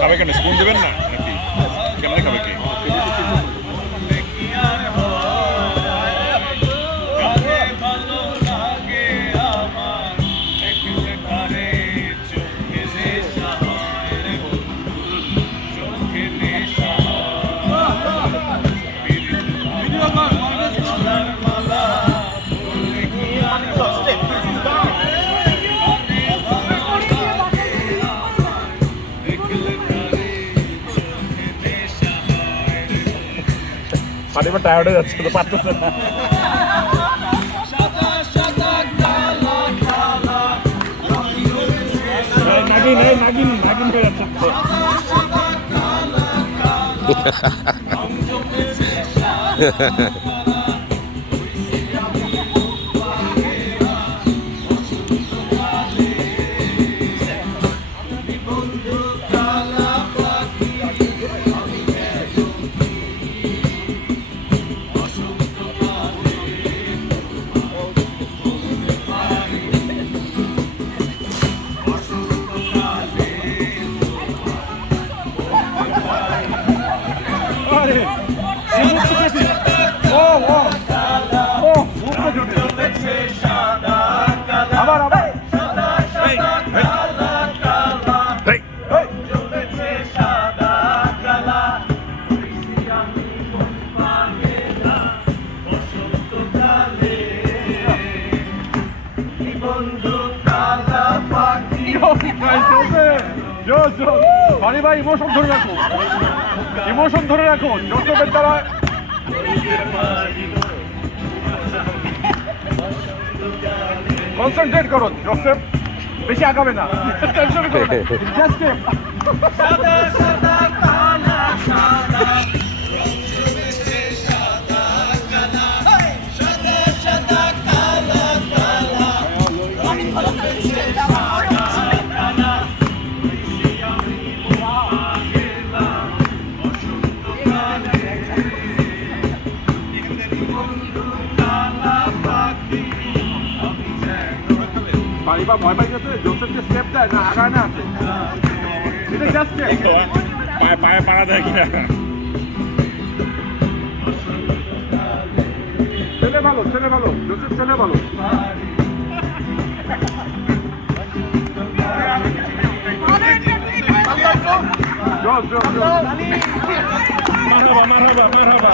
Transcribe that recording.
খাবে কেন স্পুন দেবেন না নাকি কেমনে খাবে কি পানিবার টায়ার্ড হয়ে যাচ্ছে তো পারতেছে না নাগিন নাগিন নাগিন হয়ে যাচ্ছে পানি ভাই ইমোশন ধরে রাখো ইমোশন ধরে রাখো জোসেফের দ্বারা কনসেন্ট্রেট করো জোসেফ বেশি আগাবে না টেনশন করো জাস্ট পানিবা ভয় পাই গেছে জোসেফ যে স্টেপ দেয় না আগায় না আছে এটা জাস্ট পায়ে পায়ে পাড়া দেয় কিনা ছেলে ভালো জোসেফ ছেলে ভালো মারহাবা